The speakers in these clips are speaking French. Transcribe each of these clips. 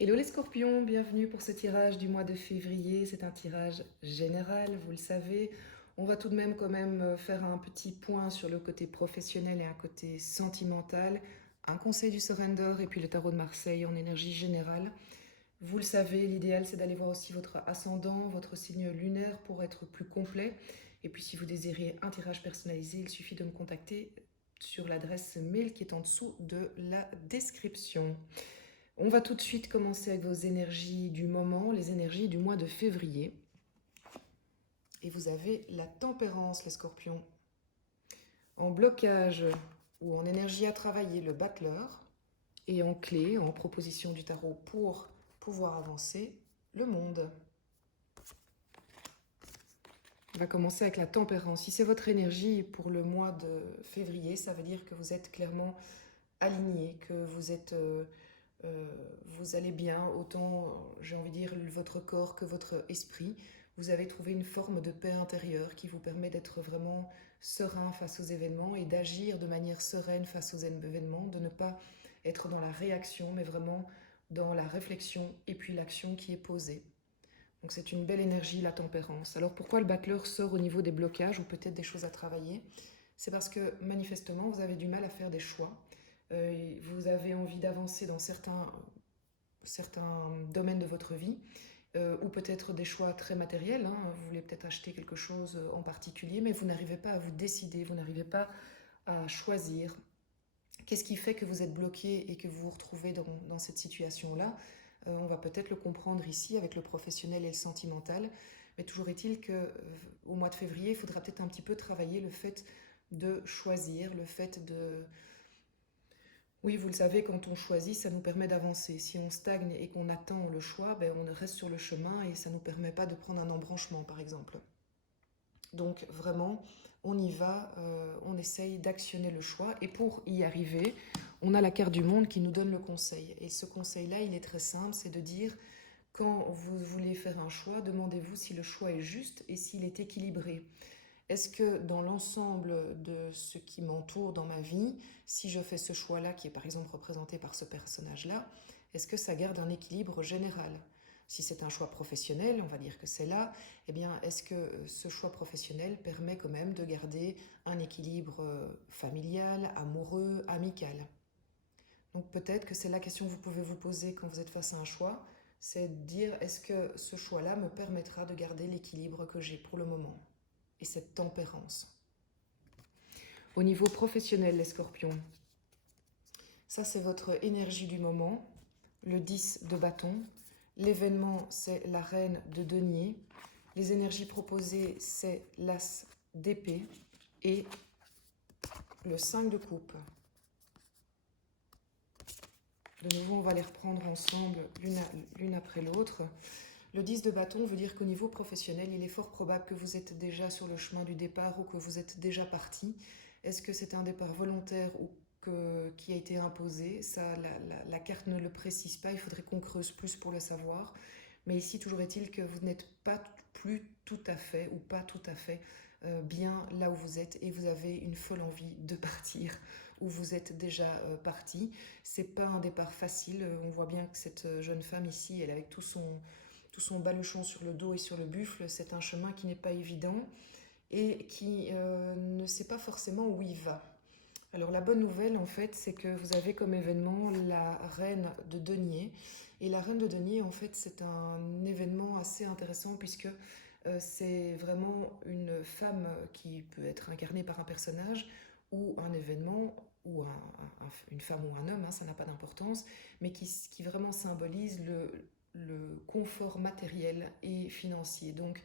Hello les scorpions, bienvenue pour ce tirage du mois de février. C'est un tirage général, vous le savez. On va tout de même faire un petit point sur le côté professionnel et un côté sentimental. Un conseil du surrender et puis le tarot de Marseille en énergie générale. Vous le savez, l'idéal c'est d'aller voir aussi votre ascendant, votre signe lunaire pour être plus complet. Et puis si vous désirez un tirage personnalisé, il suffit de me contacter sur l'adresse mail qui est en dessous de la description. On va tout de suite commencer avec vos énergies du moment, les énergies du mois de février. Et vous avez la tempérance, les scorpions. En blocage ou en énergie à travailler, le battleur. Et en clé, en proposition du tarot pour pouvoir avancer, le monde. On va commencer avec la tempérance. Si c'est votre énergie pour le mois de février, ça veut dire que vous êtes clairement aligné, que vous allez bien, autant, j'ai envie de dire, votre corps que votre esprit. Vous avez trouvé une forme de paix intérieure qui vous permet d'être vraiment serein face aux événements et d'agir de manière sereine face aux événements, de ne pas être dans la réaction, mais vraiment dans la réflexion et puis l'action qui est posée. Donc c'est une belle énergie, la tempérance. Alors pourquoi le battleur sort au niveau des blocages ou peut-être des choses à travailler? C'est parce que manifestement, vous avez du mal à faire des choix. Vous avez envie d'avancer dans certains domaines de votre vie, ou peut-être des choix très matériels, hein. Vous voulez peut-être acheter quelque chose en particulier, mais vous n'arrivez pas à vous décider, vous n'arrivez pas à choisir. Qu'est-ce qui fait que vous êtes bloqué et que vous vous retrouvez dans cette situation-là? On va peut-être le comprendre ici avec le professionnel et le sentimental, mais toujours est-il qu'au mois de février, il faudra peut-être un petit peu travailler le fait de choisir, le fait de... Oui, vous le savez, quand on choisit, ça nous permet d'avancer. Si on stagne et qu'on attend le choix, ben on reste sur le chemin et ça ne nous permet pas de prendre un embranchement, par exemple. Donc vraiment, on y va, on essaye d'actionner le choix. Et pour y arriver, on a la carte du monde qui nous donne le conseil. Et ce conseil-là, il est très simple, c'est de dire, quand vous voulez faire un choix, demandez-vous si le choix est juste et s'il est équilibré. Est-ce que dans l'ensemble de ce qui m'entoure dans ma vie, si je fais ce choix-là, qui est par exemple représenté par ce personnage-là, est-ce que ça garde un équilibre général? Si c'est un choix professionnel, on va dire que c'est là, eh bien, est-ce que ce choix professionnel permet quand même de garder un équilibre familial, amoureux, amical? Donc peut-être que c'est la question que vous pouvez vous poser quand vous êtes face à un choix, c'est de dire est-ce que ce choix-là me permettra de garder l'équilibre que j'ai pour le moment et cette tempérance. Au niveau professionnel, les scorpions, ça c'est votre énergie du moment, le 10 de bâton. L'événement, c'est la reine de denier. Les énergies proposées, c'est l'as d'épée et le 5 de coupe. De nouveau, on va les reprendre ensemble l'une après l'autre. Le 10 de bâton veut dire qu'au niveau professionnel, il est fort probable que vous êtes déjà sur le chemin du départ ou que vous êtes déjà parti. Est-ce que c'est un départ volontaire ou qui a été imposé? Ça, la carte ne le précise pas, il faudrait qu'on creuse plus pour le savoir. Mais ici, toujours est-il que vous n'êtes pas plus tout à fait ou pas tout à fait bien là où vous êtes et vous avez une folle envie de partir où vous êtes déjà parti. C'est pas un départ facile. On voit bien que cette jeune femme ici, elle avec tout son baluchon sur le dos et sur le buffle, c'est un chemin qui n'est pas évident et qui ne sait pas forcément où il va. Alors la bonne nouvelle en fait, c'est que vous avez comme événement la reine de denier. Et la reine de denier en fait, c'est un événement assez intéressant puisque c'est vraiment une femme qui peut être incarnée par un personnage ou un événement ou une femme ou un homme, hein, ça n'a pas d'importance, mais qui vraiment symbolise le confort matériel et financier. Donc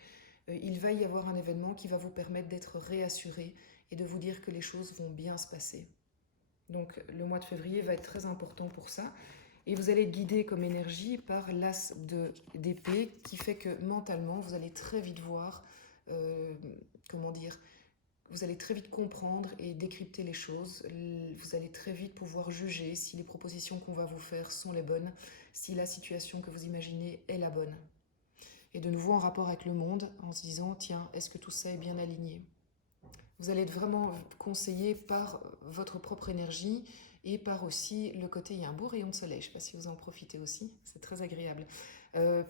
il va y avoir un événement qui va vous permettre d'être réassuré et de vous dire que les choses vont bien se passer. Donc le mois de février va être très important pour ça. Et vous allez être guidé comme énergie par l'as d'épée qui fait que mentalement, vous allez très vite voir, comment dire, vous allez très vite comprendre et décrypter les choses. Vous allez très vite pouvoir juger si les propositions qu'on va vous faire sont les bonnes, si la situation que vous imaginez est la bonne. Et de nouveau en rapport avec le monde, en se disant, tiens, est-ce que tout ça est bien aligné? Vous allez être vraiment conseillé par votre propre énergie et par aussi le côté, il y a un beau rayon de soleil, je ne sais pas si vous en profitez aussi, c'est très agréable,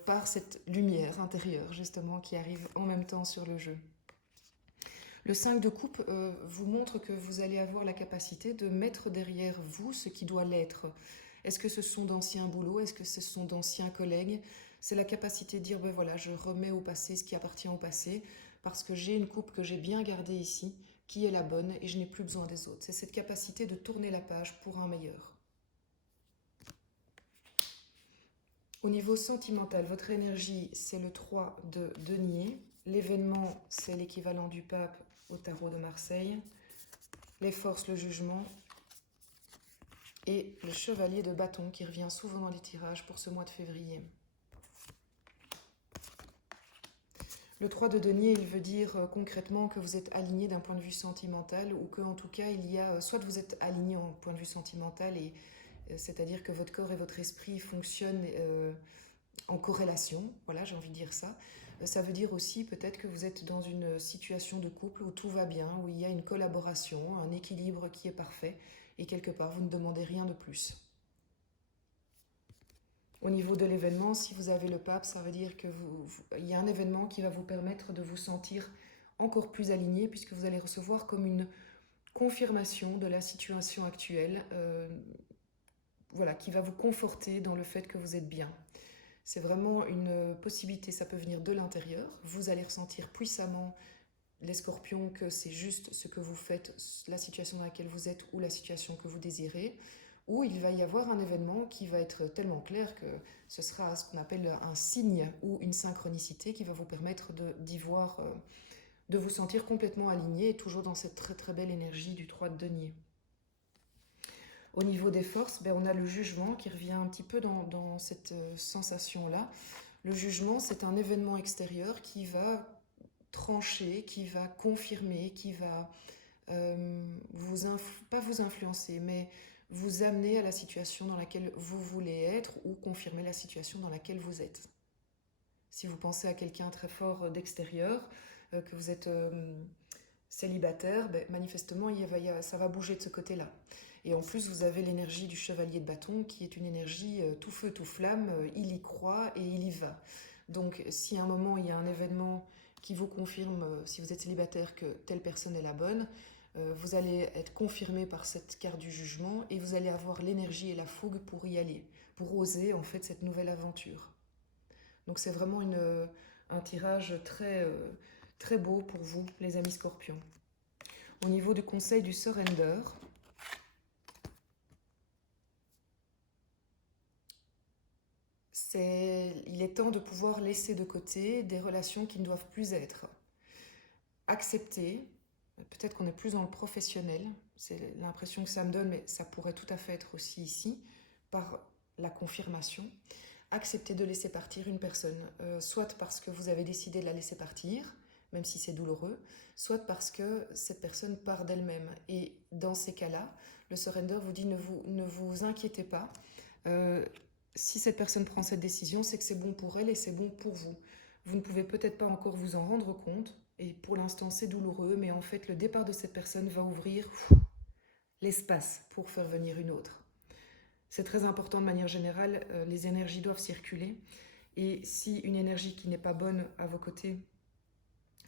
par cette lumière intérieure justement qui arrive en même temps sur le jeu. Le 5 de coupe vous montre que vous allez avoir la capacité de mettre derrière vous ce qui doit l'être. Est-ce que ce sont d'anciens boulots? Est-ce que ce sont d'anciens collègues? C'est la capacité de dire, ben voilà, je remets au passé ce qui appartient au passé, parce que j'ai une coupe que j'ai bien gardée ici, qui est la bonne, et je n'ai plus besoin des autres. C'est cette capacité de tourner la page pour un meilleur. Au niveau sentimental, votre énergie, c'est le 3 de denier. L'événement, c'est l'équivalent du pape au tarot de Marseille. Les forces, le jugement. Et le chevalier de bâton qui revient souvent dans les tirages pour ce mois de février. Le 3 de denier, il veut dire concrètement que vous êtes aligné d'un point de vue sentimental, ou qu'en tout cas, il y a soit vous êtes aligné en point de vue sentimental, et c'est-à-dire que votre corps et votre esprit fonctionnent en corrélation, voilà, j'ai envie de dire ça. Ça veut dire aussi peut-être que vous êtes dans une situation de couple où tout va bien, où il y a une collaboration, un équilibre qui est parfait, et quelque part, vous ne demandez rien de plus. Au niveau de l'événement, si vous avez le pape, ça veut dire qu'il y a un événement qui va vous permettre de vous sentir encore plus aligné, puisque vous allez recevoir comme une confirmation de la situation actuelle, voilà, qui va vous conforter dans le fait que vous êtes bien. C'est vraiment une possibilité, ça peut venir de l'intérieur. Vous allez ressentir puissamment, les scorpions, que c'est juste ce que vous faites, la situation dans laquelle vous êtes ou la situation que vous désirez. Ou il va y avoir un événement qui va être tellement clair que ce sera ce qu'on appelle un signe ou une synchronicité qui va vous permettre d'y voir, de vous sentir complètement aligné et toujours dans cette très très belle énergie du 3 de denier. Au niveau des forces, on a le jugement qui revient un petit peu dans cette sensation-là. Le jugement, c'est un événement extérieur qui va trancher, qui va confirmer, qui va pas vous influencer, mais vous amener à la situation dans laquelle vous voulez être ou confirmer la situation dans laquelle vous êtes. Si vous pensez à quelqu'un très fort d'extérieur, que vous êtes célibataire, manifestement ça va bouger de ce côté-là. Et en plus, vous avez l'énergie du chevalier de bâton qui est une énergie tout feu, tout flamme, il y croit et il y va. Donc si à un moment il y a un événement qui vous confirme, si vous êtes célibataire, que telle personne est la bonne, vous allez être confirmé par cette carte du jugement et vous allez avoir l'énergie et la fougue pour y aller, pour oser en fait cette nouvelle aventure. Donc c'est vraiment un tirage très, très beau pour vous, les amis scorpions. Au niveau du conseil du surrender, il est temps de pouvoir laisser de côté des relations qui ne doivent plus être. Accepter, peut-être qu'on est plus dans le professionnel, c'est l'impression que ça me donne, mais ça pourrait tout à fait être aussi ici, par la confirmation. Accepter de laisser partir une personne, soit parce que vous avez décidé de la laisser partir, même si c'est douloureux, soit parce que cette personne part d'elle-même. Et dans ces cas-là, le surrender vous dit ne vous inquiétez pas. Si cette personne prend cette décision, c'est que c'est bon pour elle et c'est bon pour vous. Vous ne pouvez peut-être pas encore vous en rendre compte, et pour l'instant c'est douloureux, mais en fait le départ de cette personne va ouvrir l'espace pour faire venir une autre. C'est très important de manière générale, les énergies doivent circuler, et si une énergie qui n'est pas bonne à vos côtés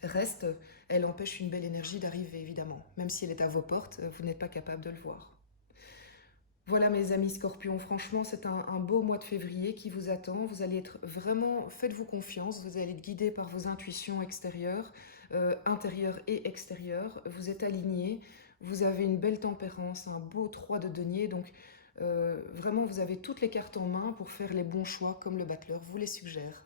reste, elle empêche une belle énergie d'arriver évidemment. Même si elle est à vos portes, vous n'êtes pas capable de le voir. Voilà mes amis scorpions, franchement c'est un beau mois de février qui vous attend. Vous allez être vraiment, faites-vous confiance, vous allez être guidé par vos intuitions extérieures, intérieures et extérieures. Vous êtes alignés, vous avez une belle tempérance, un beau 3 de denier, donc vraiment vous avez toutes les cartes en main pour faire les bons choix comme le battleur vous les suggère.